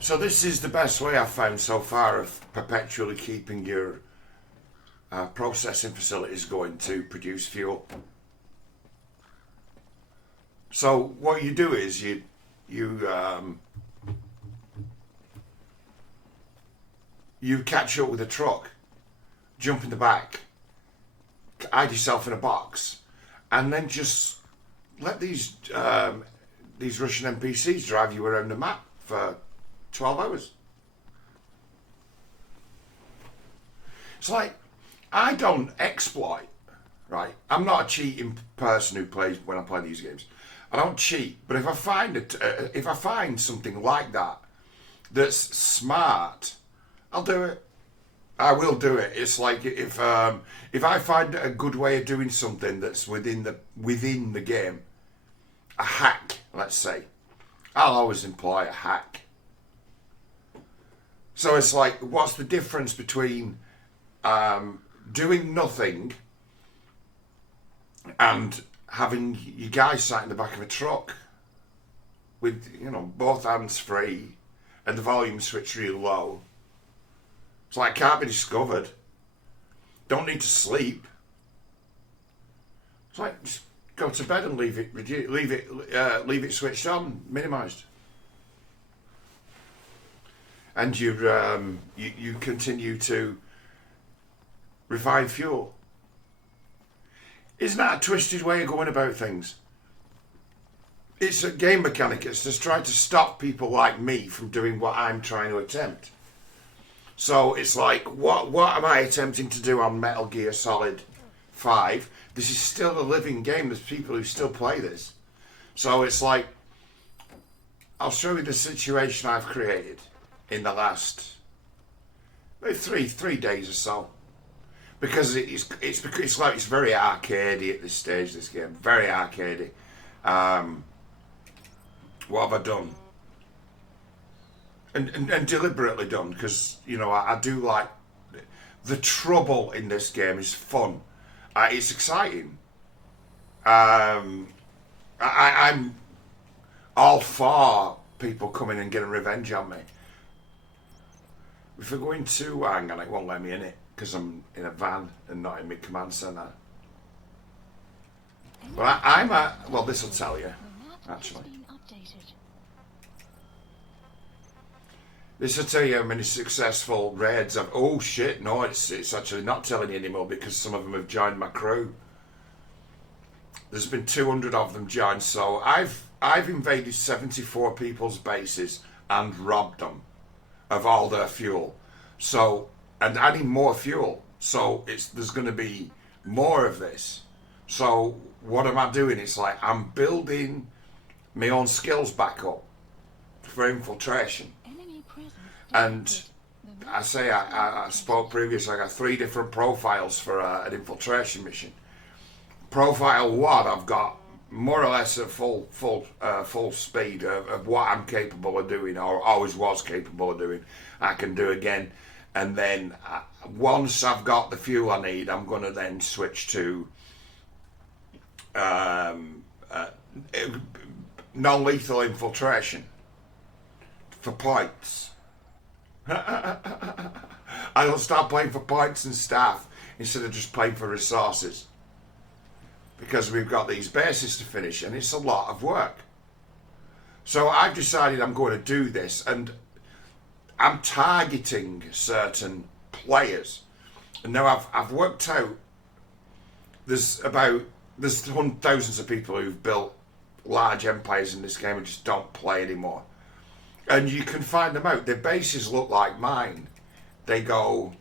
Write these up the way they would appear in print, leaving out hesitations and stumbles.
So this is the best way I've found so far of perpetually keeping your processing facilities going to produce fuel. So what you do is you you catch up with a truck, jump in the back, hide yourself in a box, and then just let these Russian NPCs drive you around the map for 12 hours. It's like, I don't exploit, right? I'm not a cheating person who plays when I play these games. I don't cheat, but if I find something like that that's smart, I'll do it. I will do it. It's like if I find a good way of doing something that's within the game, a hack, let's say, I'll always employ a hack. So it's like, what's the difference between doing nothing and having you guys sat in the back of a truck with, both hands free and the volume switch really low? It's like, can't be discovered. Don't need to sleep. It's like, just go to bed and leave it switched on, minimised, and you continue to refine fuel. Isn't that a twisted way of going about things? It's a game mechanic. It's just trying to stop people like me from doing what I'm trying to attempt. So it's like, what am I attempting to do on Metal Gear Solid 5? This is still a living game. There's people who still play this. So it's like, I'll show you the situation I've created in the last maybe three days or so. Because it's very arcadey at this stage, this game. Very arcadey. What have I done? And deliberately done, because I do like the trouble in this game is fun. It's exciting. I'm all for people coming and getting revenge on me. If we're going to, hang on, it won't let me in it because I'm in a van and not in my command centre. But well, this will tell you, actually. This will tell you how many successful raids I've... Oh shit, no, it's actually not telling you anymore because some of them have joined my crew. There's been 200 of them joined, so I've invaded 74 people's bases and robbed them of all their fuel. So, and I need more fuel. So there's going to be more of this. So what am I doing? It's like I'm building my own skills back up for infiltration. And I say I spoke previously. I got 3 different profiles for an infiltration mission. Profile 1, I've got more or less at full speed of what I'm capable of doing, or always was capable of doing. I can do again, and then once I've got the fuel I need, I'm going to then switch to non-lethal infiltration for points. I'll start playing for points and staff instead of just playing for resources, because we've got these bases to finish and it's a lot of work. So I've decided I'm going to do this, and I'm targeting certain players. And now I've worked out there's thousands of people who've built large empires in this game and just don't play anymore. And you can find them out. Their bases look like mine. They go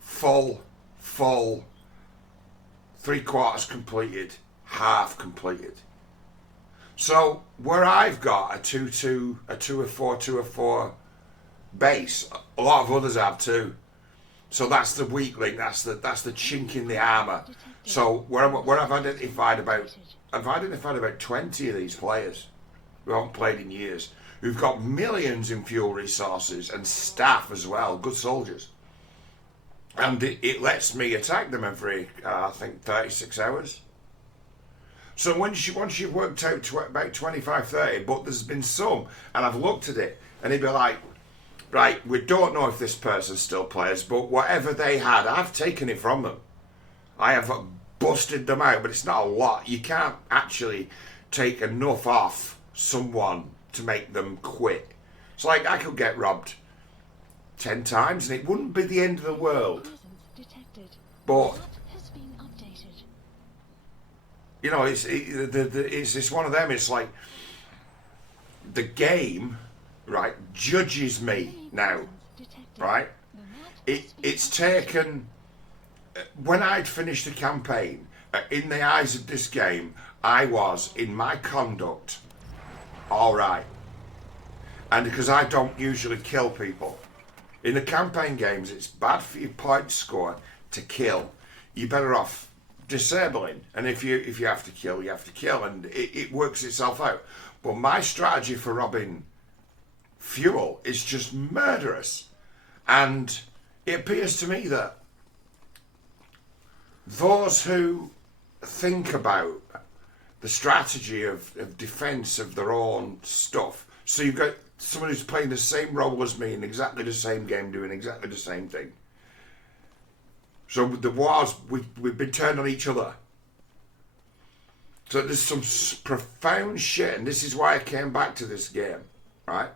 full, 3/4 completed, half completed. So where I've got a 2-2, a 2-4, 2-4 base, a lot of others have too. So that's the weak link. That's the chink in the armor. So where I've identified about 20 of these players who haven't played in years, who've got millions in fuel resources and staff as well, good soldiers. And it lets me attack them every, I think, 36 hours. So once you've worked out about 25, 30, but there's been some, and I've looked at it, and he'd be like, right, we don't know if this person still plays, but whatever they had, I've taken it from them. I have busted them out, but it's not a lot. You can't actually take enough off someone to make them quit. It's like I could get robbed 10 times and it wouldn't be the end of the world. But you know, it's one of them. It's like the game, right, judges me now, right? It's taken, when I'd finished the campaign, in the eyes of this game, I was, in my conduct, alright. And because I don't usually kill people. In the campaign games, it's bad for your point score to kill. You're better off disabling. And if you have to kill, you have to kill. And it works itself out. But my strategy for robbing fuel is just murderous. And it appears to me that those who think about the strategy of defense of their own stuff, so you've got someone who's playing the same role as me in exactly the same game, doing exactly the same thing. So the wars, we've been turned on each other. So there's some profound shit, and this is why I came back to this game, right?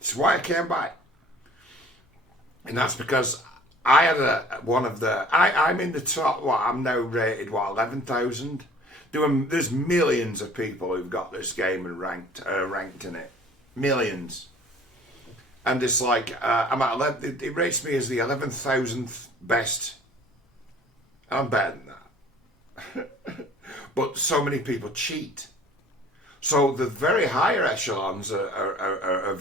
It's why I came back. And that's because I had I'm in the top, I'm now rated, 11,000? There's millions of people who've got this game and ranked in it. Millions. And it's like, I'm at 11, it rates me as the 11,000th best. And I'm better than that. But so many people cheat. So the very higher echelons are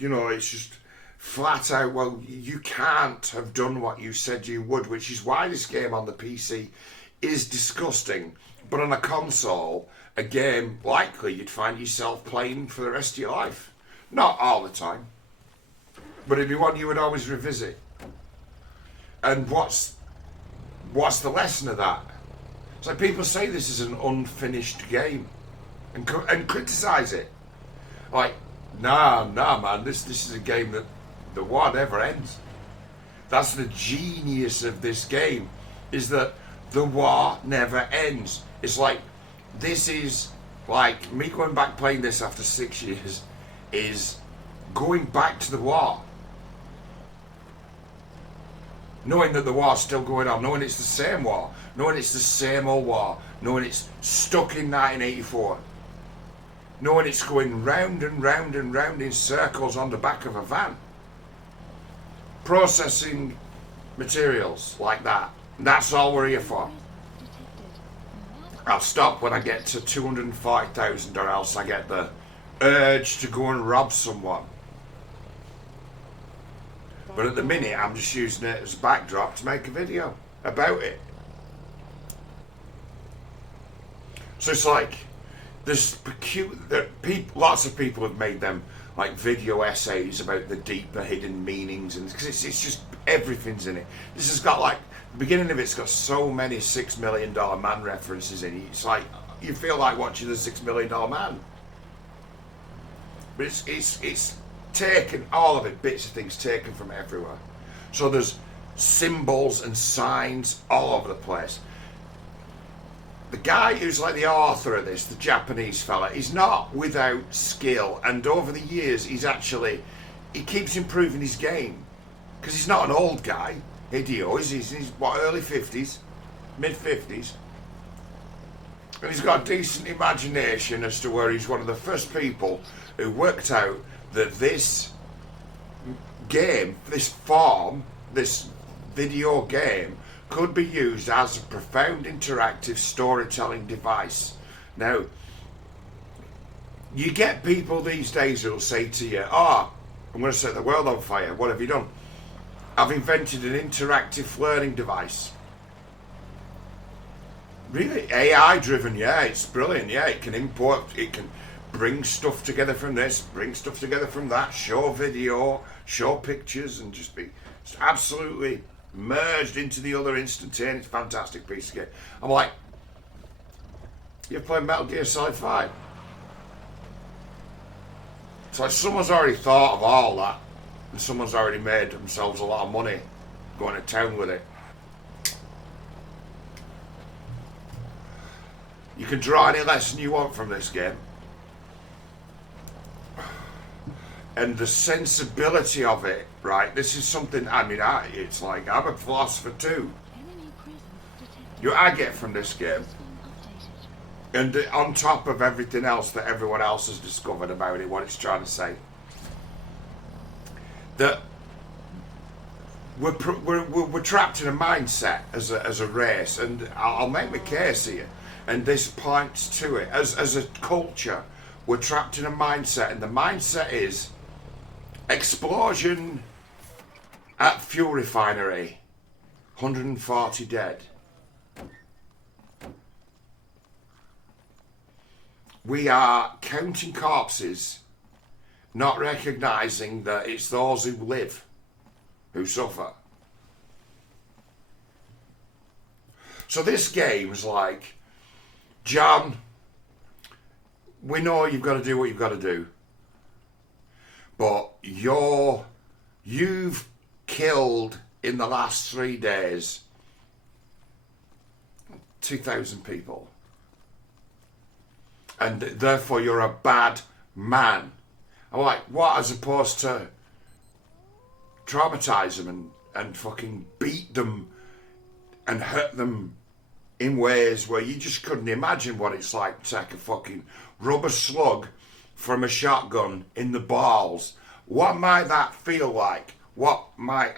you know, it's just flat out, well, you can't have done what you said you would, which is why this game on the PC is disgusting. But on a console, a game likely you'd find yourself playing for the rest of your life. Not all the time, but it'd be one you would always revisit. And what's the lesson of that? It's like people say this is an unfinished game and criticise it. Like, nah, man, this is a game that the war never ends. That's the genius of this game, is that the war never ends. It's like, this is like me going back playing this after 6 years is going back to the war. Knowing that the war's still going on, knowing it's the same war, knowing it's the same old war, knowing it's stuck in 1984, knowing it's going round and round and round in circles on the back of a van. Processing materials like that. That's all we're here for. I'll stop when I get to 240,000 or else I get the urge to go and rob someone. But at the minute I'm just using it as a backdrop to make a video about it. So it's like there's lots of people have made them like video essays about the deeper hidden meanings, and because it's just everything's in it. This has got like the beginning of it's got so many $6 Million Man references in it. It's like you feel like watching the $6 Million Man. But it's taken, all of it, bits of things taken from everywhere. So there's symbols and signs all over the place. The guy who's like the author of this, the Japanese fella, he's not without skill, and over the years he keeps improving his game, because he's not an old guy. Hideo, he's what, early 50s, mid 50s, and he's got a decent imagination as to where he's one of the first people who worked out that this game, this form, this video game could be used as a profound interactive storytelling device. Now, you get people these days who'll say to you, I'm going to set the world on fire. What have you done? I've invented an interactive learning device. Really? AI driven, yeah, it's brilliant, yeah, it can import, it can bring stuff together from this, bring stuff together from that, show video, show pictures, and just be absolutely merged into the other instantaneous. Fantastic piece of game. I'm like, You're playing Metal Gear Solid 5. It's like someone's already thought of all that, and someone's already made themselves a lot of money going to town with it. You can draw any lesson you want from this game. And the sensibility of it, right? This is something, I mean, it's like, I'm a philosopher too. I get from this game. And on top of everything else that everyone else has discovered about it, what it's trying to say, that we're trapped in a mindset as a race, and I'll make my case here, and this points to it. As a culture, we're trapped in a mindset, and the mindset is explosion at fuel refinery, 140 dead. We are counting corpses, not recognising that it's those who live who suffer. So this game's like, John, we know you've got to do what you've got to do, but you've killed in the last 3 days 2,000 people. And therefore you're a bad man. I'm like, what, as opposed to traumatise them and fucking beat them and hurt them in ways where you just couldn't imagine what it's like to take a fucking rubber slug from a shotgun in the balls. What might that feel like? What might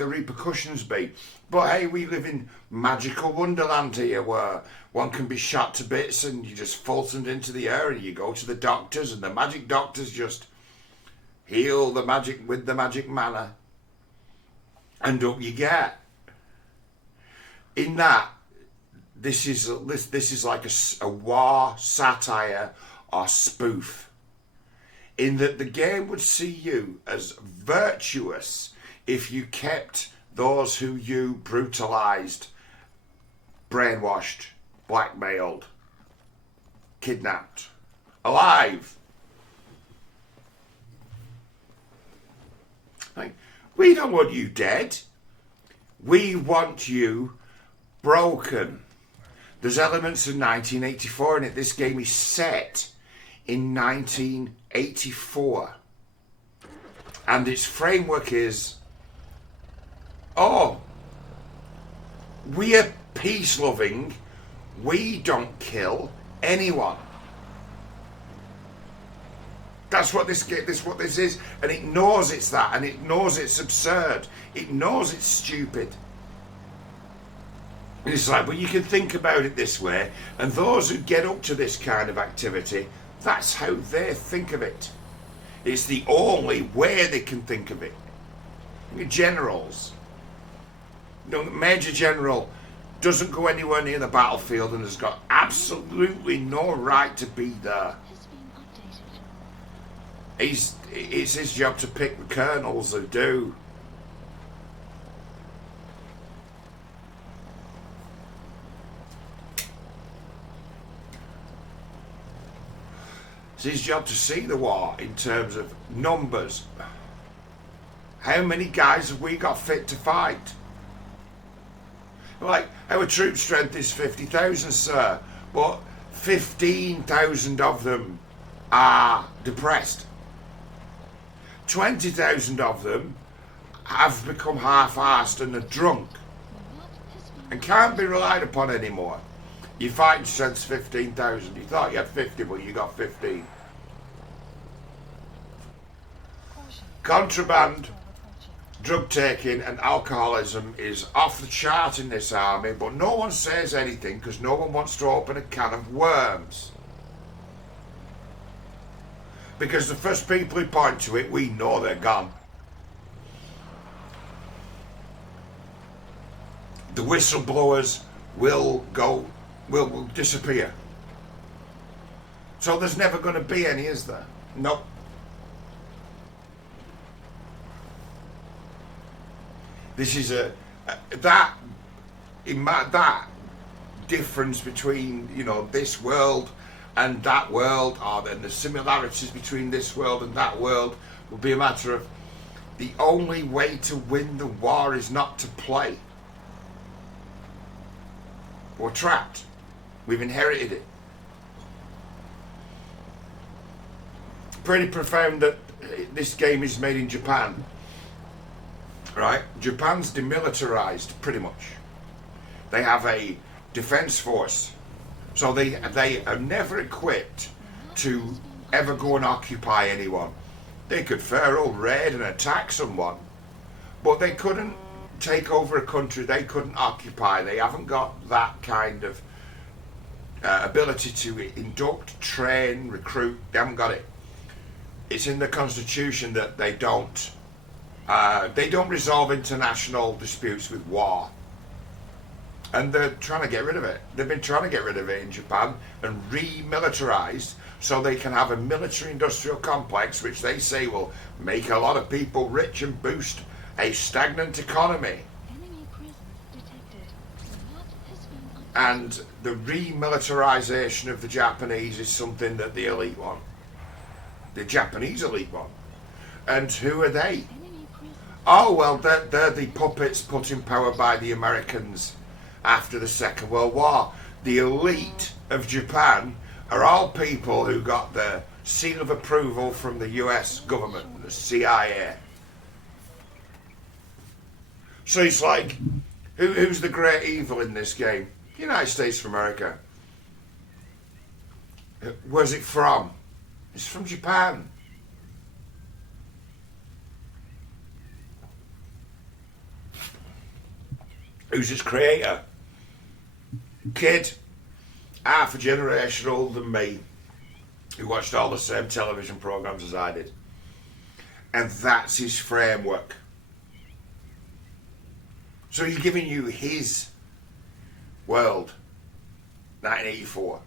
the repercussions be? But hey, we live in magical wonderland here where one can be shot to bits and you just faltered into the air and you go to the doctors and the magic doctors just heal the magic with the magic manna. And up you get. In that, this is like a war satire or spoof. In that the game would see you as virtuous if you kept those who you brutalised, brainwashed, blackmailed, kidnapped, alive. Like, we don't want you dead. We want you broken. There's elements of 1984 in it. This game is set in 1984. And its framework is, we're peace-loving. We don't kill anyone. That's what this is, and it knows it's that, and it knows it's absurd. It knows it's stupid. And it's like, well, you can think about it this way, and those who get up to this kind of activity, that's how they think of it. It's the only way they can think of it. Generals. Major General doesn't go anywhere near the battlefield and has got absolutely no right to be there. It's his job to pick the colonels who do. It's his job to see the war in terms of numbers. How many guys have we got fit to fight? Like, our troop strength is 50,000, sir, but 15,000 of them are depressed. 20,000 of them have become half-arsed and are drunk and can't be relied upon anymore. Your fighting strength's 15,000. You thought you had 50, but you got 15. Contraband, drug taking and alcoholism is off the chart in this army, but no one says anything because no one wants to open a can of worms. Because the first people who point to it, we know they're gone. The whistleblowers will disappear. So there's never going to be any, is there? Nope. This is that difference between, you know, this world and that world, or then the similarities between this world and that world, will be a matter of the only way to win the war is not to play. We're trapped. We've inherited it. Pretty profound that this game is made in Japan. Right? Japan's demilitarized, pretty much. They have a defense force. So they are never equipped to ever go and occupy anyone. They could feral, raid and attack someone, but they couldn't take over a country. They couldn't occupy. They haven't got that kind of ability to induct, train, recruit. They haven't got it. It's in the constitution that they don't resolve international disputes with war. And they're trying to get rid of it. They've been trying to get rid of it in Japan and re-militarized so they can have a military-industrial complex which they say will make a lot of people rich and boost a stagnant economy. And the re-militarization of the Japanese is something that the elite want. The Japanese elite want. And who are they? Oh, well, they're the puppets put in power by the Americans after the Second World War. The elite of Japan are all people who got the seal of approval from the US government, the CIA. So it's like, who's the great evil in this game? The United States of America. Where's it from? It's from Japan. Who's its creator? Kid, half a generation older than me, who watched all the same television programs as I did. And that's his framework. So he's giving you his world, 1984.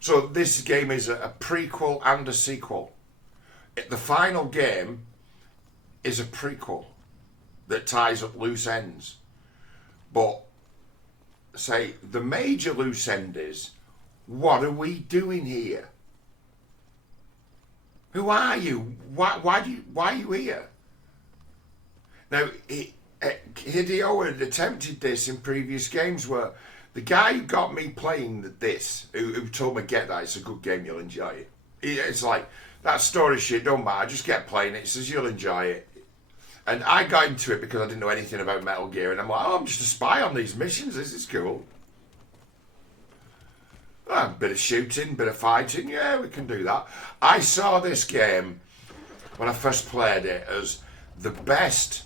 So this game is a prequel and a sequel. The final game is a prequel that ties up loose ends. But, say, the major loose end is, what are we doing here? Who are you? Why are you here? Now, Hideo had attempted this in previous games where the guy who got me playing this, who told me, get that, it's a good game, you'll enjoy it. It's like, that story shit, don't matter, just get playing it, he says you'll enjoy it. And I got into it because I didn't know anything about Metal Gear, and I'm like, oh, I'm just a spy on these missions, this is cool. A bit of shooting, bit of fighting, yeah, we can do that. I saw this game, when I first played it, as the best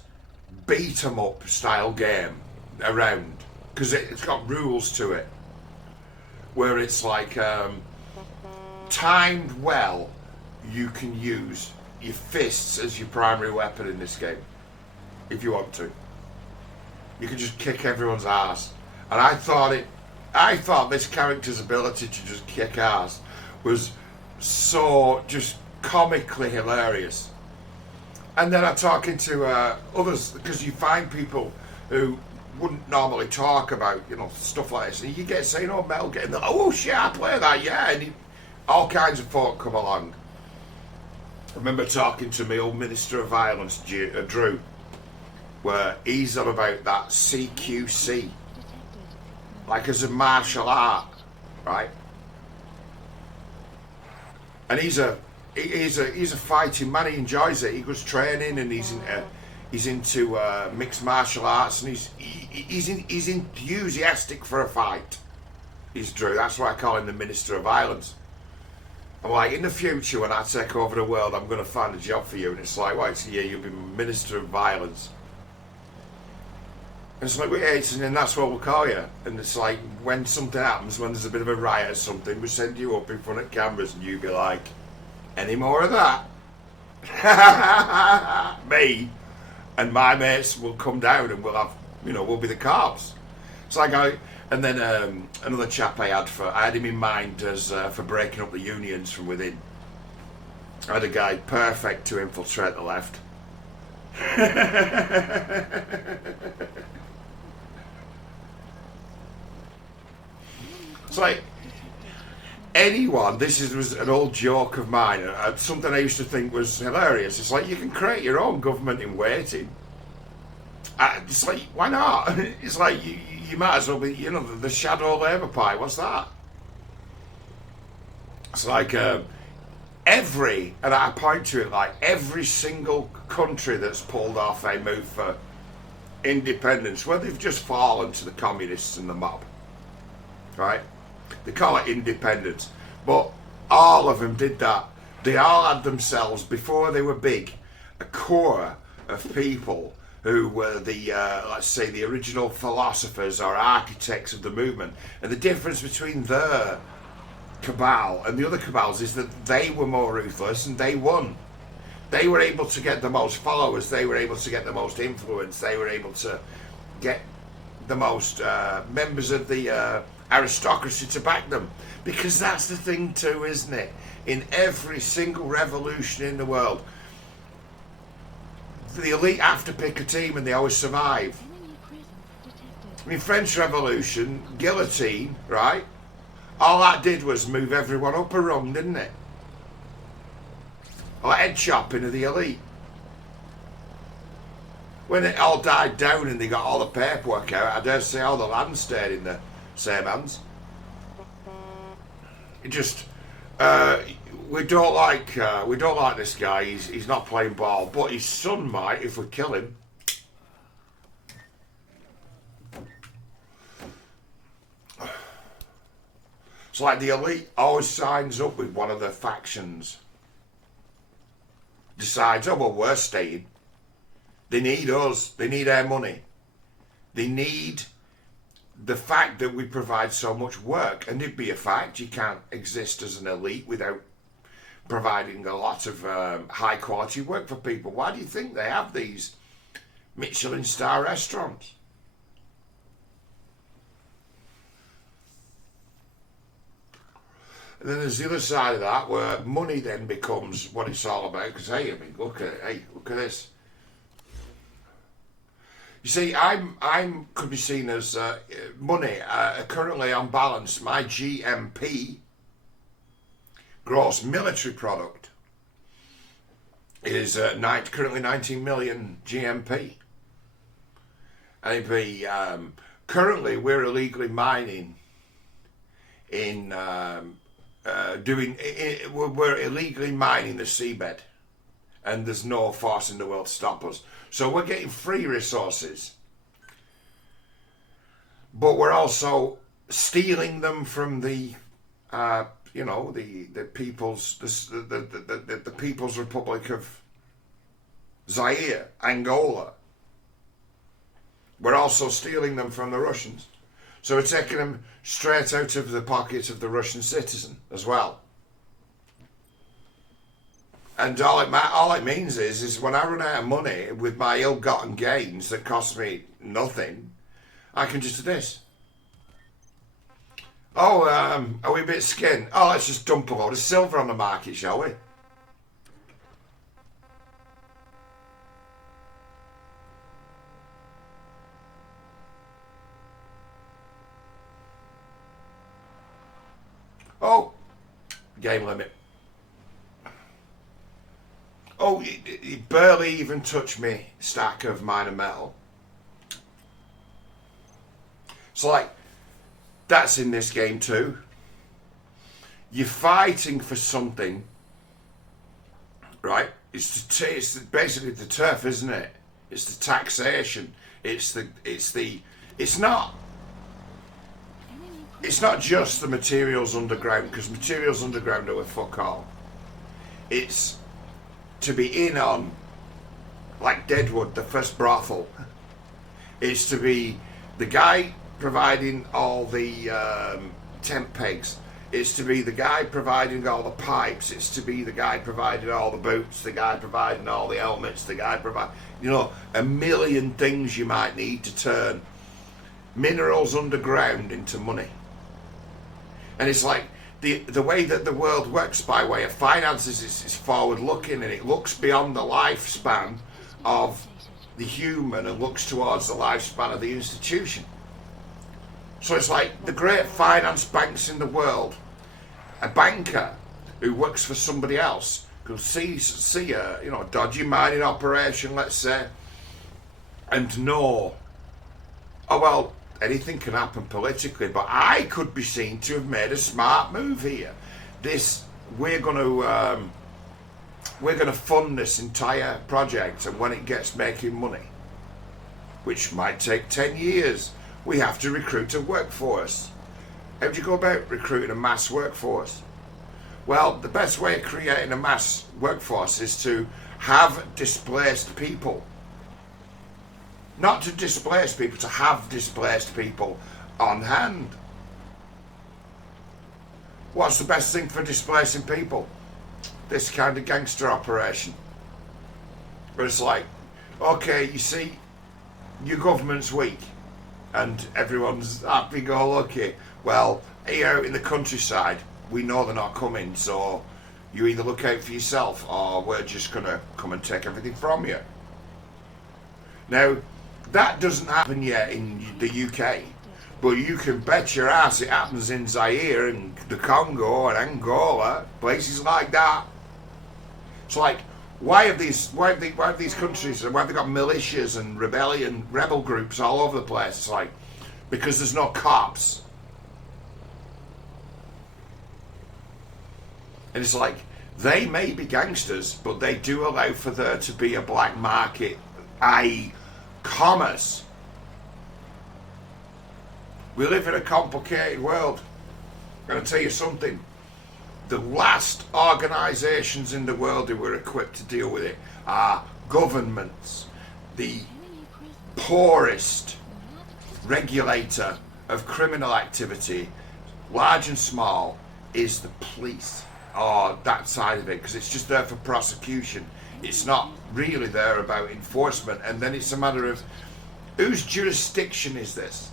beat-em-up style game around. Because it's got rules to it. Where it's like, timed well, you can use your fists as your primary weapon in this game. If you want to. You can just kick everyone's ass. And I thought this character's ability to just kick ass was so just comically hilarious. And then I'm talking to others, because you find people who wouldn't normally talk about, you know, stuff like this. And you get saying, oh, Metal Gear, and they're like, oh shit, I play that, yeah. And all kinds of folk come along. I remember talking to my old Minister of Violence, Drew, where he's on about that CQC, like as a martial art, right? And he's a fighting man. He enjoys it. He goes training, and he's into mixed martial arts, and he's enthusiastic for a fight. He's Drew. That's why I call him the Minister of Violence. I'm like, in the future, when I take over the world, I'm going to find a job for you. And it's like, well, yeah, you'll be Minister of Violence. And it's like, well, and that's what we'll call you. And it's like, when something happens, when there's a bit of a riot or something, we send you up in front of cameras, and you be like, any more of that? Me and my mates will come down, and we'll have, you know, we'll be the cops. It's like and then another chap I had him in mind as for breaking up the unions from within. I had a guy perfect to infiltrate the left. It's like anyone, was an old joke of mine, something I used to think was hilarious. It's like you can create your own government in waiting. It's like, why not? It's like you might as well be, the shadow Labour Party. What's that? It's like and I point to it, like every single country that's pulled off a move for independence, where they've just fallen to the communists and the mob, right? They call it independence, but all of them did that. They all had themselves, before they were big, a core of people who were the, let's say, the original philosophers or architects of the movement. And the difference between their cabal and the other cabals is that they were more ruthless and they won. They were able to get the most followers, they were able to get the most influence, they were able to get the most members of the aristocracy to back them. Because that's the thing too, isn't it? In every single revolution in the world, the elite have to pick a team and they always survive. I mean, French Revolution, guillotine, right? All that did was move everyone up a rung, didn't it? Or head chopping of the elite. When it all died down and they got all the paperwork out, I dare say all the land stayed in the same hands. It just, we don't like this guy. He's not playing ball, but his son might if we kill him. It's like the elite always signs up with one of the factions. Decides, oh well, we're staying. They need us. They need our money. They need the fact that we provide so much work. And it'd be a fact. You can't exist as an elite without providing a lot of high quality work for people. Why do you think they have these Michelin star restaurants? And then there's the other side of that, where money then becomes what it's all about. Because hey, I mean, look at this. You see, I'm could be seen as money. Currently on balance, my GMP, gross military product, is currently 19 million GMP. And it'd be currently we're illegally mining in. We're illegally mining the seabed, and there's no force in the world to stop us. So we're getting free resources, but we're also stealing them from the People's Republic of Zaire, Angola. We're also stealing them from the Russians. So we're taking them straight out of the pockets of the Russian citizen as well. And all it means is when I run out of money with my ill-gotten gains that cost me nothing, I can just do this. Oh, are we a bit skinned? Oh, let's just dump a load of silver on the market, shall we? Oh, game limit. Oh, he barely even touched me stack of minor metal. It's like, that's in this game too. You're fighting for something, right? It's basically the turf, isn't it? It's the taxation. It's not just the materials underground, because materials underground are with fuck all. It's to be in on, like Deadwood, the first brothel. It's to be the guy providing all the tent pegs. It's to be the guy providing all the pipes. It's to be the guy providing all the boots, the guy providing all the helmets, the guy providing, a million things you might need to turn minerals underground into money. And it's like the way that the world works by way of finances is forward-looking, and it looks beyond the lifespan of the human and looks towards the lifespan of the institution. So it's like the great finance banks in the world. A banker who works for somebody else could see a dodgy mining operation, let's say, and know, oh well, anything can happen politically, but I could be seen to have made a smart move here. We're going to fund this entire project, and when it gets making money, which might take 10 years, we have to recruit a workforce. How do you go about recruiting a mass workforce? Well, the best way of creating a mass workforce is to have displaced people. Not to displace people, to have displaced people on hand. What's the best thing for displacing people? This kind of gangster operation. But it's like, okay, you see, your government's weak and everyone's happy-go-lucky. Well, here out in the countryside, we know they're not coming, so you either look out for yourself or we're just going to come and take everything from you. Now, that doesn't happen yet in the UK, but you can bet your ass it happens in Zaire and the Congo and Angola, places like that. It's like, why have these countries, why have they got militias and rebel groups all over the place? It's like, because there's no cops. And it's like, they may be gangsters, but they do allow for there to be a black market, i.e. commerce. We live in a complicated world. I'm going to tell you something. The last organisations in the world who were equipped to deal with it are governments. The poorest regulator of criminal activity, large and small, is the police, or that side of it, because it's just there for prosecution. It's not really there about enforcement. And then it's a matter of whose jurisdiction is this?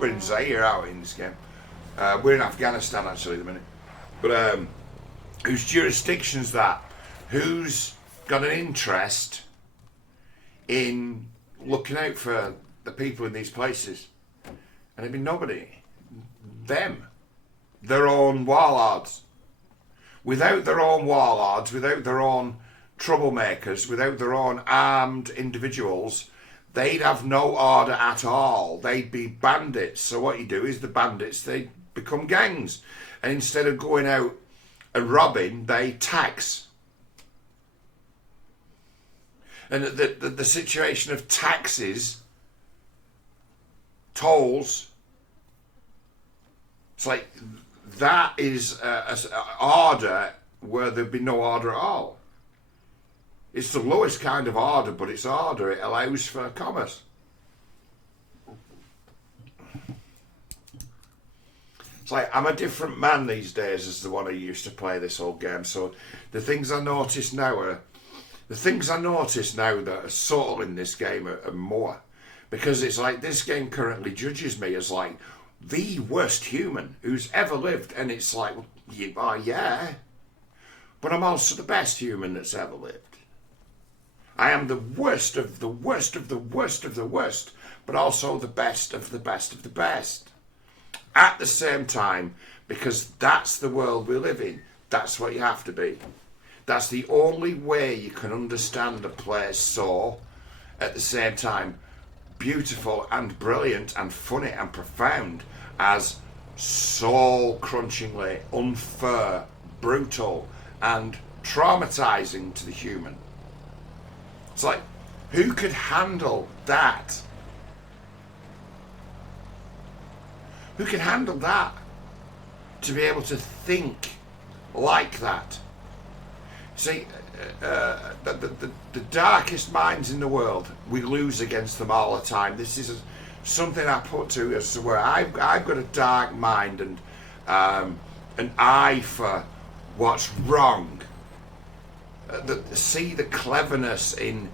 We're in Zaire out in this game. We're in Afghanistan actually at the minute. But whose jurisdiction is that? Who's got an interest in looking out for the people in these places? And it'd be nobody. Them. Their own warlords. Without their own warlords, without their own troublemakers, without their own armed individuals, they'd have no order at all. They'd be bandits. So what you do is the bandits, they become gangs. And instead of going out and robbing, they tax. And the situation of taxes, tolls, it's like that is an order where there'd be no order at all. It's the lowest kind of order, but it's order. It allows for commerce. It's like, I'm a different man these days as the one I used to play this whole game. So the things I notice now that are subtle in this game are more. Because it's like, this game currently judges me as like the worst human who's ever lived. And it's like, yeah. But I'm also the best human that's ever lived. I am the worst of the worst of the worst of the worst, but also the best of the best of the best. At the same time, because that's the world we live in. That's what you have to be. That's the only way you can understand a place so, at the same time, beautiful and brilliant and funny and profound as soul-crunchingly unfair, brutal and traumatizing to the human. It's like, who could handle that? Who can handle that? To be able to think like that. See, the darkest minds in the world, we lose against them all the time. This is something I put to as where I've got a dark mind and an eye for what's wrong. See the cleverness in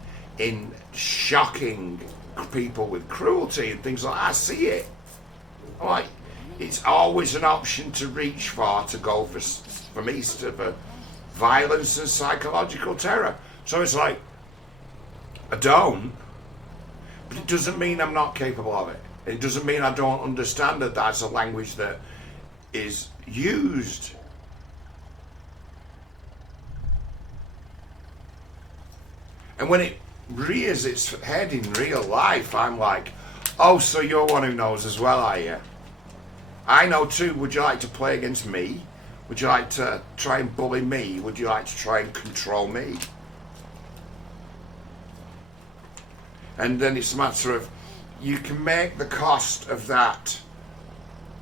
shocking people with cruelty and things like that. I see it. Like, it's always an option to reach for, to go for me, for violence and psychological terror. So it's like, I don't, but it doesn't mean I'm not capable of it. It doesn't mean I don't understand that that's a language that is used. And when it rears its head in real life, I'm like, oh, so you're one who knows as well, are you? I know too. Would you like to play against me? Would you like to try and bully me? Would you like to try and control me? And then it's a matter of, you can make the cost of that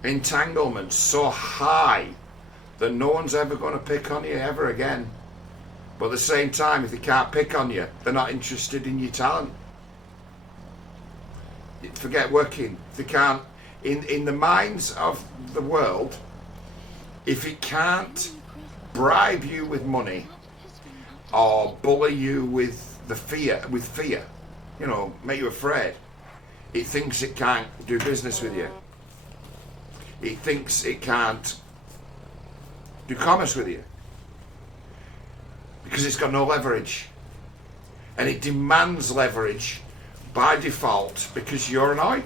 entanglement so high that no one's ever going to pick on you ever again. But at the same time, if they can't pick on you, they're not interested in your talent. Forget working. If they can't, in the minds of the world, if it can't bribe you with money or bully you with fear, you know, make you afraid, it thinks it can't do business with you. It thinks it can't do commerce with you because it's got no leverage, and it demands leverage by default because you're an oik.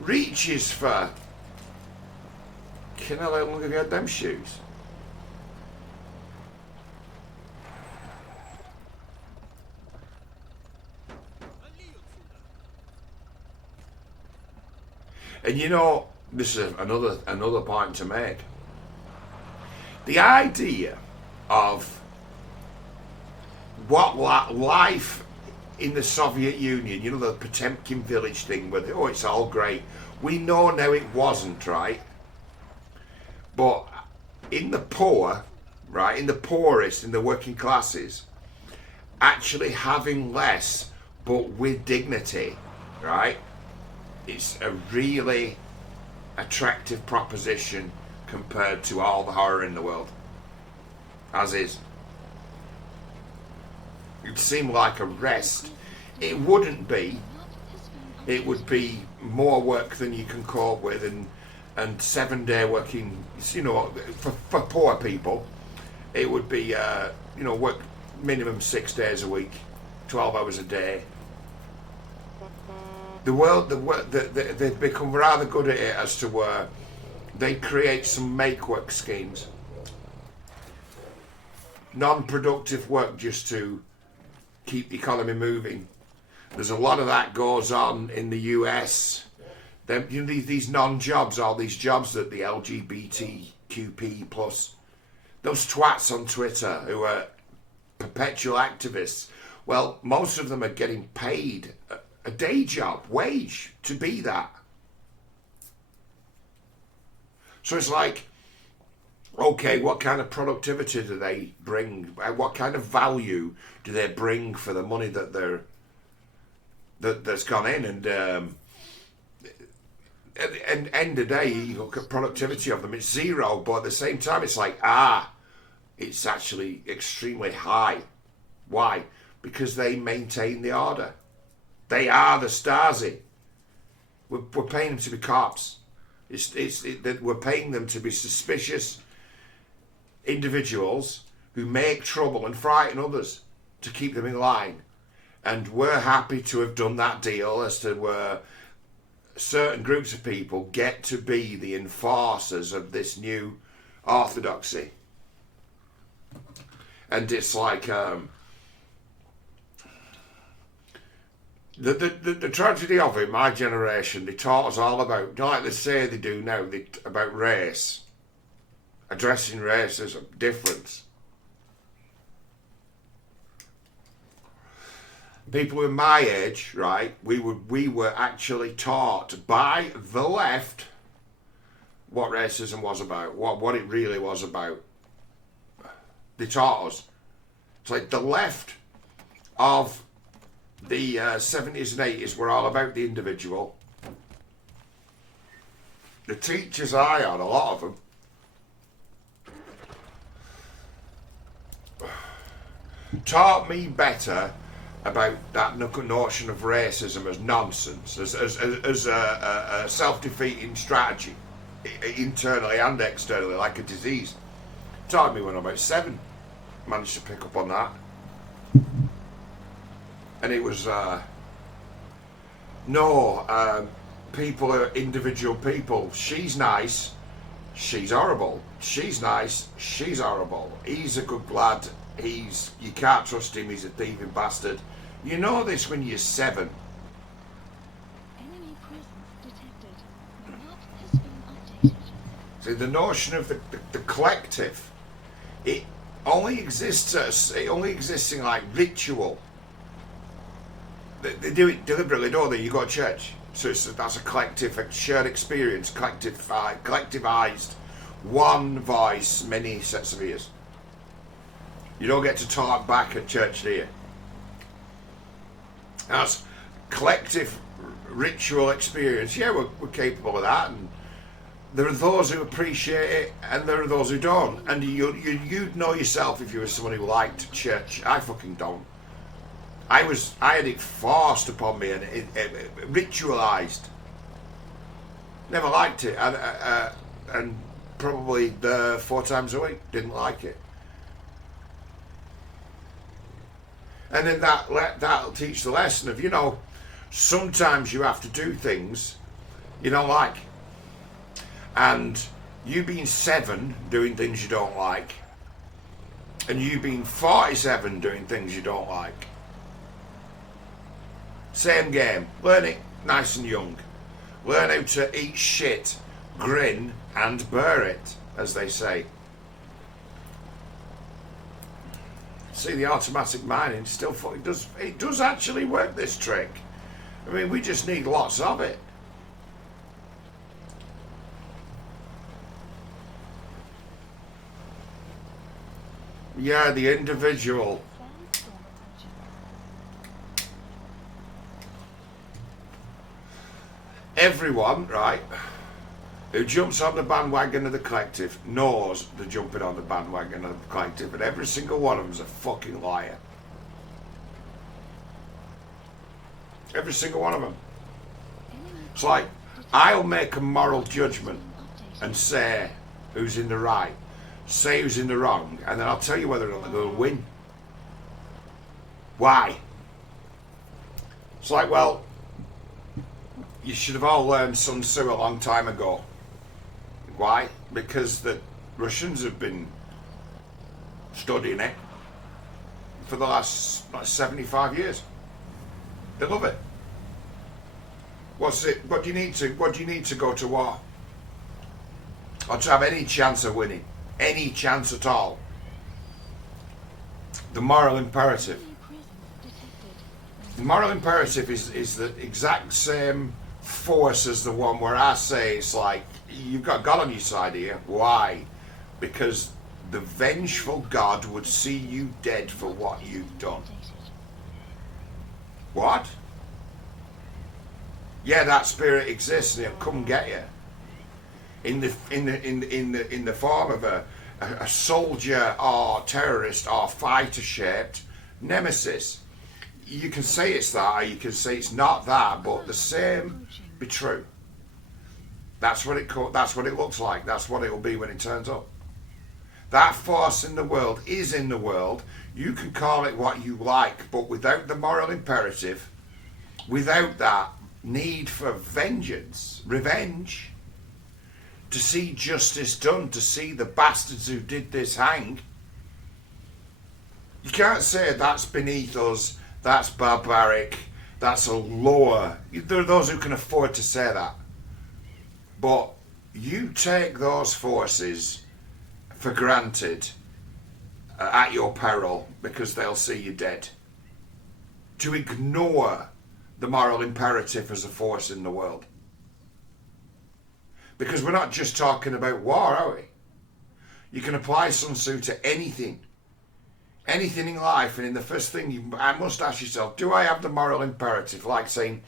Reaches for, can I let look at them shoes? And you know, this is another point to make. The idea of what life in the Soviet Union, you know, the Potemkin village thing where, oh, it's all great. We know now it wasn't, right? But in the poor, right, in the poorest, in the working classes, actually having less but with dignity, right, it's a really attractive proposition compared to all the horror in the world. As is. It'd seem like a rest. It wouldn't be. It would be more work than you can cope with, and 7-day working, you know, for poor people. It would be, you know, work minimum 6 days a week, 12 hours a day. They've become rather good at it as to where they create some make-work schemes. Non-productive work just to keep the economy moving. There's a lot of that goes on in the US. You know, these non-jobs, all these jobs that the LGBTQP plus, those twats on Twitter who are perpetual activists, well, most of them are getting paid a day job, wage, to be that. So it's like, okay, what kind of productivity do they bring? What kind of value do they bring for the money that's gone in? And at the end of the day, you look at productivity of them, it's zero. But at the same time, it's like, it's actually extremely high. Why? Because they maintain the order. They are the Stasi. We're paying them to be cops. We're paying them to be suspicious individuals who make trouble and frighten others to keep them in line. And we're happy to have done that deal as to where certain groups of people get to be the enforcers of this new orthodoxy. And it's like the tragedy of it, my generation, they taught us all about, you know, like they say they do now, about race, addressing racism, difference. People in my age, right, we were actually taught by the left what racism was about, what it really was about. They taught us. It's like the left of the 70s and 80s were all about the individual. The teachers I had, a lot of them, taught me better about that notion of racism as nonsense, as a self-defeating strategy, internally and externally, like a disease. Taught me when I was about 7. Managed to pick up on that. And it was No, people are individual people. She's nice, she's horrible. She's nice, she's horrible. He's a good lad. You can't trust him. He's a thieving bastard. You know this when you're 7. Enemy presence detected. Map has been updated. See, the notion of the collective, it only exists. It only exists in like ritual. They do it deliberately, don't they? You go to church, so that's a collective, a shared experience, collectivized, one voice, many sets of ears. You don't get to talk back at church, do you? That's collective ritual experience. Yeah, we're capable of that, and there are those who appreciate it, and there are those who don't. And you'd know yourself if you were someone who liked church. I fucking don't. I had it forced upon me and it ritualized. Never liked it, and probably 4 times a week didn't like it. And then that'll teach the lesson of, sometimes you have to do things you don't like. And you being 7 doing things you don't like, and you being 47 doing things you don't like. Same game. Learn it nice and young. Learn how to eat shit, grin, and bear it, as they say. See, the automatic mining still it does actually work, this trick. I mean, we just need lots of it. Yeah, the individual. Everyone, right, who jumps on the bandwagon of the collective knows they're jumping on the bandwagon of the collective, and every single one of them's a fucking liar. Every single one of them. It's like, I'll make a moral judgment and say who's in the right, say who's in the wrong, and then I'll tell you whether or not they'll win. Why? It's like, well, you should have all learned Sun Tzu a long time ago. Why? Because the Russians have been studying it for the last 75 years. They love it. What do you need to go to war? Or to have any chance of winning? Any chance at all? The moral imperative. The moral imperative is the exact same force as the one where I say it's like, you've got God on your side here. Why? Because the vengeful God would see you dead for what you've done. What? Yeah, that spirit exists and it'll come get you. In the form of a soldier or terrorist or fighter shaped nemesis. You can say it's that, or you can say it's not that, but the same be true. That's what it looks like. That's what it will be when it turns up. That force in the world is in the world. You can call it what you like, but without the moral imperative, without that need for vengeance, revenge, to see justice done, to see the bastards who did this hang, you can't say that's beneath us. That's barbaric, that's a lower. There are those who can afford to say that. But you take those forces for granted at your peril because they'll see you dead. To ignore the moral imperative as a force in the world. Because we're not just talking about war, are we? You can apply Sun Tzu to anything. Anything in life, and in the first thing I must ask yourself, do I have the moral imperative? Like saying,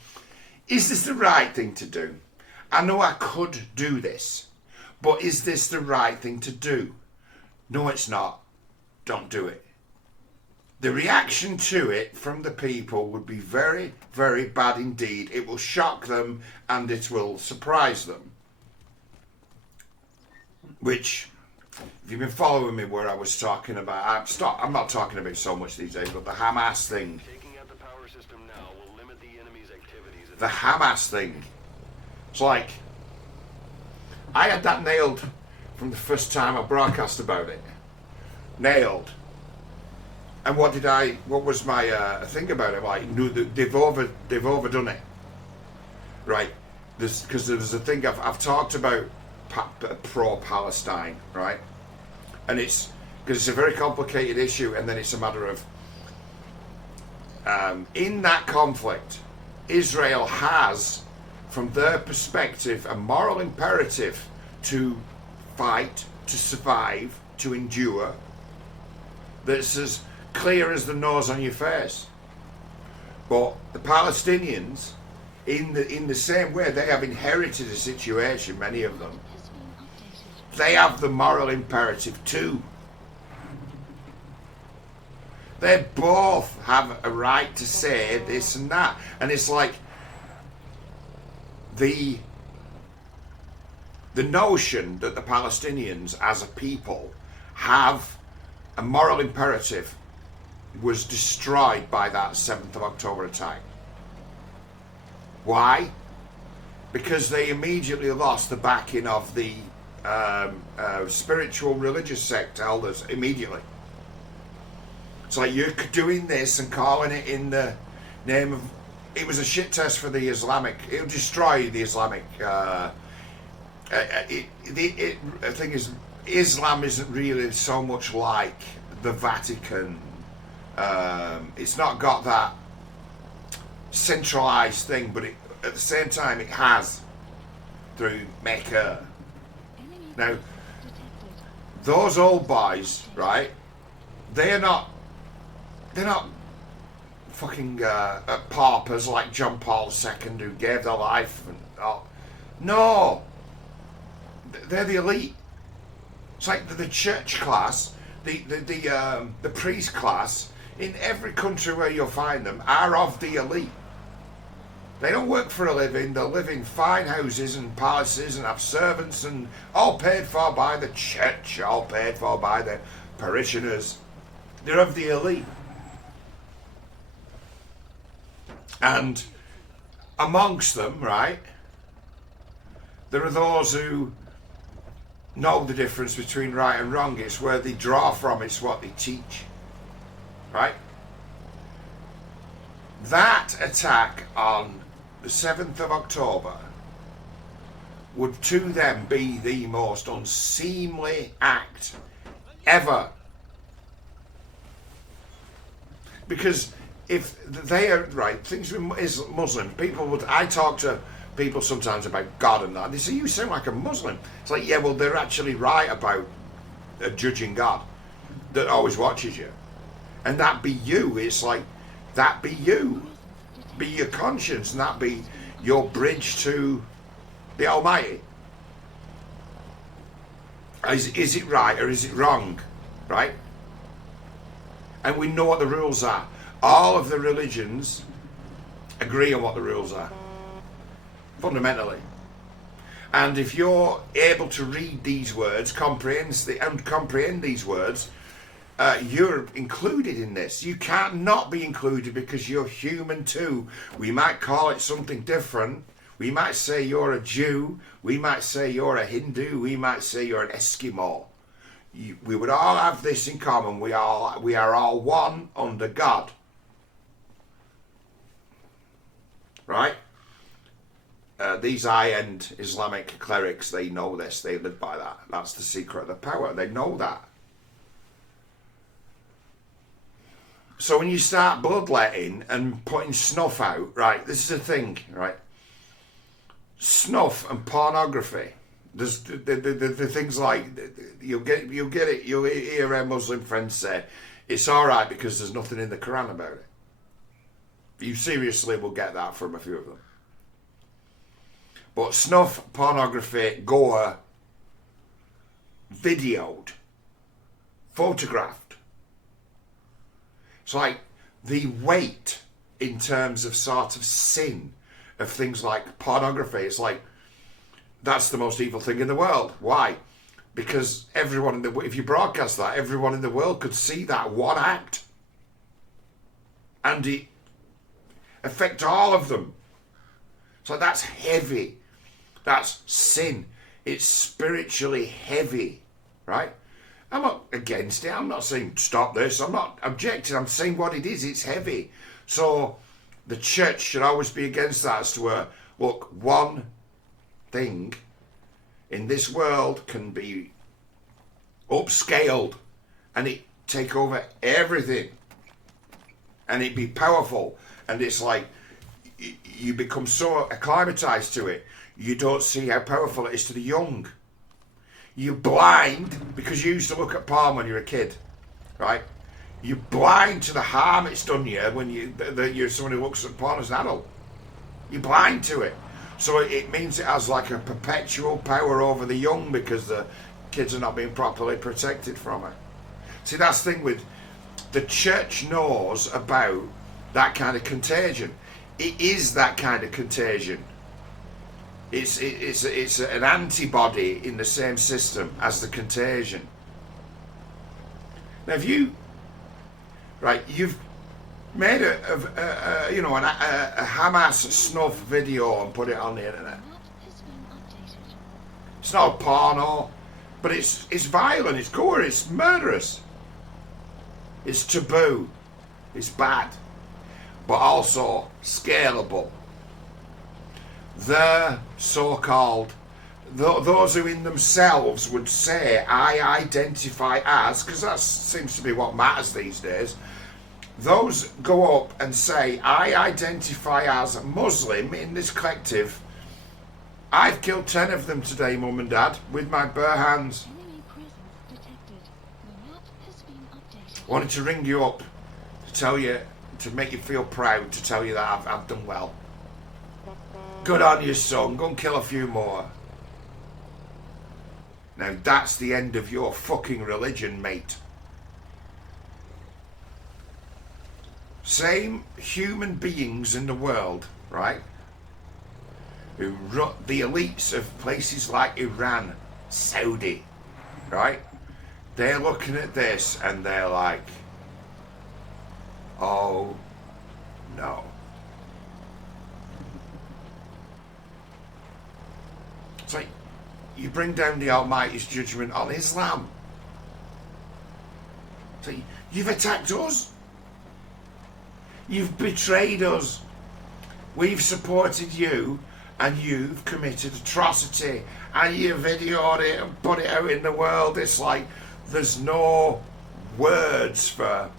is this the right thing to do? I know I could do this, but is this the right thing to do? No, it's not. Don't do it. The reaction to it from the people would be very, very bad indeed. It will shock them and it will surprise them. Which, if you've been following me where I was talking about, I'm not talking about so much these days, but the Hamas thing. Taking out the power system now will limit the enemy's activities the Hamas thing. It's like, I had that nailed from the first time I broadcast about it. Nailed. And what was my thing about it? Like, they've overdone it. Right. Because there's a thing I've talked about pro-Palestine, right? And it's, because it's a very complicated issue, and then it's a matter of, in that conflict, Israel has, from their perspective, a moral imperative to fight, to survive, to endure, that's as clear as the nose on your face. But the Palestinians, in the same way, they have inherited a situation, many of them. They have the moral imperative too. They both have a right to say this and that. And it's like the notion that the Palestinians as a people have a moral imperative was destroyed by that 7th of October attack. Why? Because they immediately lost the backing of the spiritual religious sect elders immediately. It's like you're doing this and calling it in the name of... It was a shit test for the Islamic... It'll destroy the Islamic... the thing is, Islam isn't really so much like the Vatican. It's not got that centralized thing, but at the same time it has through Mecca. Now, those old boys, right? They're not fucking paupers like John Paul II who gave their life. No, they're the elite. It's like the church class, the priest class in every country where you'll find them are of the elite. They don't work for a living. They live in fine houses and palaces and have servants, and all paid for by the church, all paid for by the parishioners. They're of the elite. And amongst them, right, there are those who know the difference between right and wrong. It's where they draw from, it's what they teach. Right? That attack on the 7th of October would to them be the most unseemly act ever. Because if they are, right, things with Muslim people would, I talk to people sometimes about God and that, they say, you sound like a Muslim. It's like, yeah, well, they're actually right about judging God that always watches you. And that be you. It's like, that be you. Be your conscience, and that be your bridge to the Almighty. Is it right or is it wrong? Right? And we know what the rules are. All of the religions agree on what the rules are. Fundamentally. And if you're able to read these words, comprehend these words, you're included in this. You can't not be included because you're human too. We might call it something different. We might say you're a Jew. We might say you're a Hindu. We might say you're an Eskimo. We would all have this in common. We are all one under God. Right? These high-end Islamic clerics, they know this. They live by that. That's the secret of the power. They know that. So when you start bloodletting and putting snuff out, right, this is the thing, right? Snuff and pornography. There's the things like, you'll hear our Muslim friends say, it's all right because there's nothing in the Quran about it. You seriously will get that from a few of them. But snuff, pornography, gore, videoed, photographed. It's like the weight in terms of sort of sin of things like pornography. It's like, that's the most evil thing in the world. Why? Because everyone if you broadcast that, everyone in the world could see that one act. And it affect all of them. So that's heavy. That's sin. It's spiritually heavy, right? I'm not against it. I'm not saying stop this. I'm not objecting. I'm saying what it is. It's heavy. So the church should always be against that, as to look, one thing in this world can be upscaled and it take over everything and it be powerful, and it's like you become so acclimatized to it, you don't see how powerful it is to the young. You're blind because you used to look at porn when you were a kid, right? You're blind to the harm it's done you when you're someone who looks at porn as an adult. You're blind to it. So it means it has like a perpetual power over the young because the kids are not being properly protected from it. See, that's the thing with the church knows about that kind of contagion. It is that kind of contagion. It's an antibody in the same system as the contagion. Now, if you've made a Hamas snuff video and put it on the internet. It's not a porno, but it's violent, it's gory, it's murderous. It's taboo, it's bad, but also scalable. They're so-called, those who in themselves would say, I identify as, because that seems to be what matters these days, those go up and say, I identify as Muslim in this collective. I've killed 10 of them today, Mum and Dad, with my bare hands. Enemy presence detected. The map has been updated. Wanted to ring you up to tell you, to make you feel proud, to tell you that I've done well. Good on you, son. Go and kill a few more. Now that's the end of your fucking religion, mate. Same human beings in the world, right? Who run the elites of places like Iran, Saudi, right? They're looking at this and they're like, oh no. It's like you bring down the Almighty's judgment on Islam. So you've attacked us. You've betrayed us. We've supported you and you've committed atrocity and you videoed it and put it out in the world. It's like there's no words for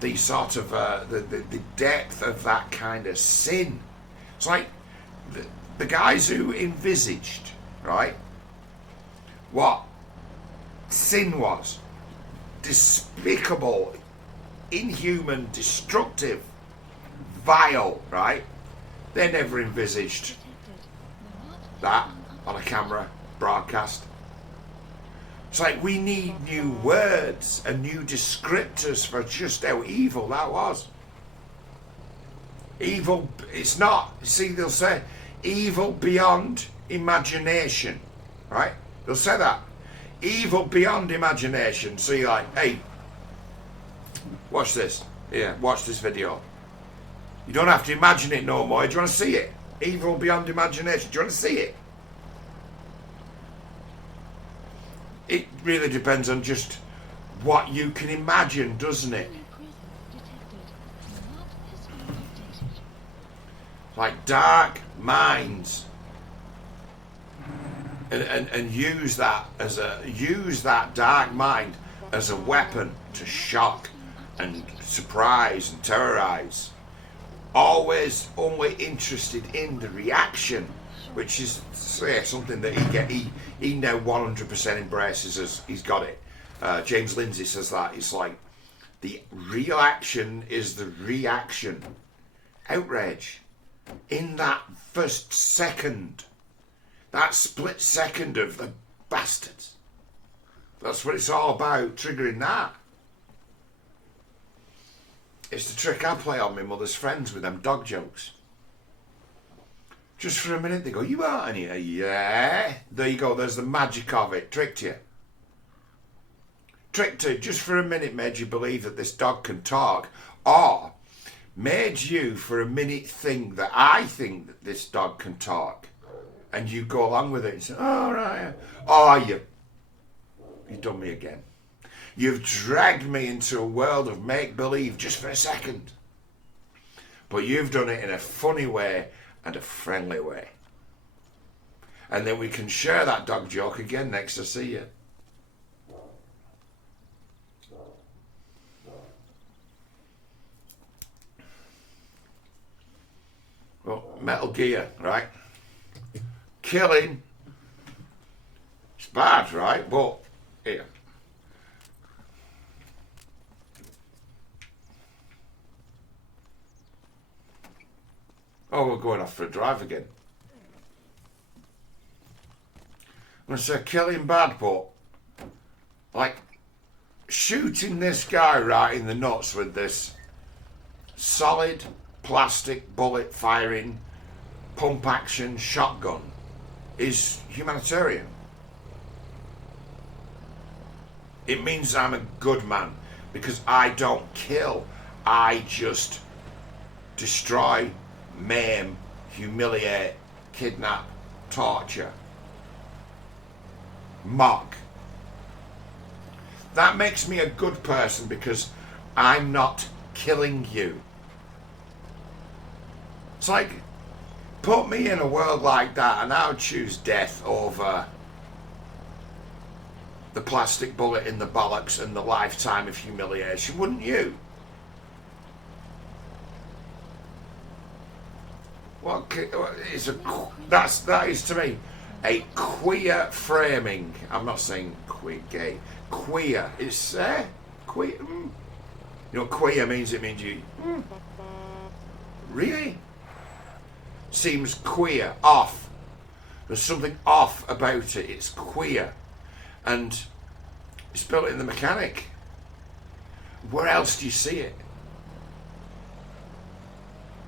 the sort of the depth of that kind of sin. It's like the guys who envisaged, right, what sin was. Despicable, inhuman, destructive, vile, right? They never envisaged that on a camera broadcast. It's like we need new words and new descriptors for just how evil that was. Evil, it's not, see, they'll say evil beyond imagination, right? They'll say that. Evil beyond imagination. So you're like, hey, watch this. Yeah, watch this video. You don't have to imagine it no more. Do you want to see it? Evil beyond imagination. Do you want to see it? It really depends on just what you can imagine, doesn't it? Enemy presence detected. The map has been updated. Like dark minds. And use that dark mind as a weapon to shock and surprise and terrorize. Always only interested in the reaction, which is something that he now 100% embraces as he's got it. James Lindsay says that it's like the real action is the reaction. Outrage in that first second. That split second of the bastards. That's what it's all about, triggering that. It's the trick I play on my mother's friends with them dog jokes. Just for a minute they go, you aren't here? Yeah. There you go, there's the magic of it. Tricked you. Tricked you. Just for a minute made you believe that this dog can talk. Or made you for a minute think that I think that this dog can talk, and you go along with it and say, "Oh right, oh you done me again. You've dragged me into a world of make believe just for a second, but you've done it in a funny way and a friendly way, and then we can share that dog joke again next I see you." Well, Metal Gear, right? Killing, it's bad, right? But here, oh, we're going off for a drive again. I'm gonna say killing bad, but like shooting this guy right in the nuts with this solid plastic bullet firing pump action shotgun is humanitarian. It means I'm a good man because I don't kill, I just destroy, maim, humiliate, kidnap, torture, mock. That makes me a good person because I'm not killing you. It's like, put me in a world like that and I would choose death over the plastic bullet in the bollocks and the lifetime of humiliation, wouldn't you? Well, that is to me a queer framing. I'm not saying queer gay. Queer. It's queer. You know, queer means, it means you. Really? Seems queer, off. There's something off about it. It's queer. And it's built in the mechanic. Where else do you see it?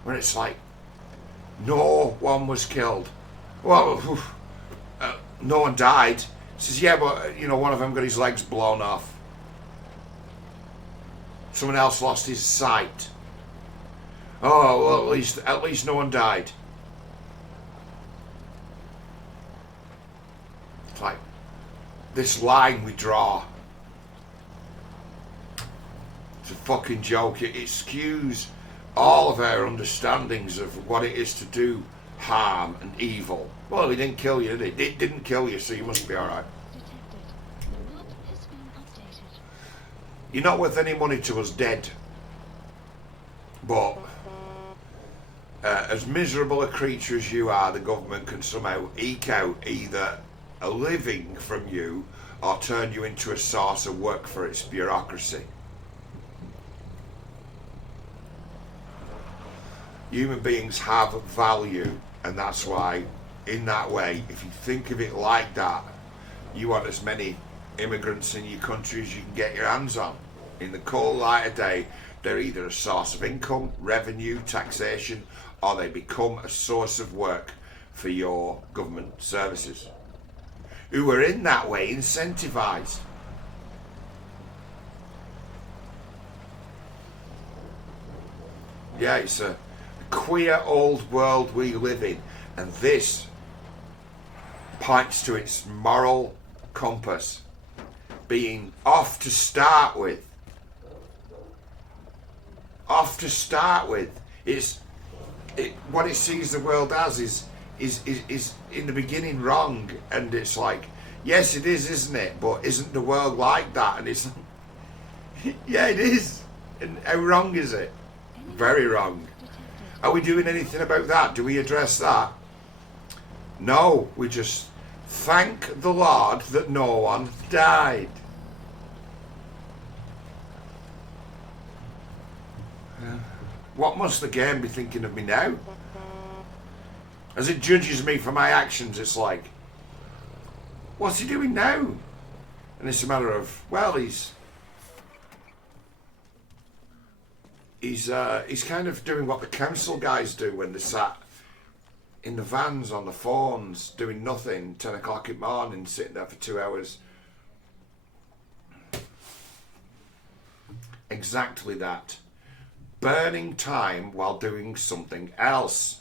Where it's like, no one was killed. Well, no one died. He says, yeah, but you know, one of them got his legs blown off. Someone else lost his sight. Oh, well, at least no one died. It's like this line we draw. It's a fucking joke. It skews all of our understandings of what it is to do harm and evil. Well, he didn't kill you, did he? It didn't kill you, so you must be alright. You're not worth any money to us dead. But as miserable a creature as you are, the government can somehow eke out either a living from you or turn you into a source of work for its bureaucracy. Human beings have value, and that's why, in that way, if you think of it like that, you want as many immigrants in your country as you can get your hands on. In the cold light of day, they're either a source of income, revenue, taxation, or they become a source of work for your government services, who are in that way incentivized. Yeah, it's a queer old world we live in, and this points to its moral compass being off to start with. Off to start with. What it sees the world as is in the beginning wrong, and it's like, yes it is, isn't it? But isn't the world like that? And it's yeah, it is. And how wrong is it? Very wrong. Are we doing anything about that? Do we address that? No, we just thank the Lord that no one died. What must the game be thinking of me now? As it judges me for my actions, it's like, what's he doing now? And it's a matter of, well, he's kind of doing what the council guys do when they sat in the vans on the phones doing nothing, 10 o'clock in the morning, sitting there for 2 hours. Exactly that. burning time while doing something else.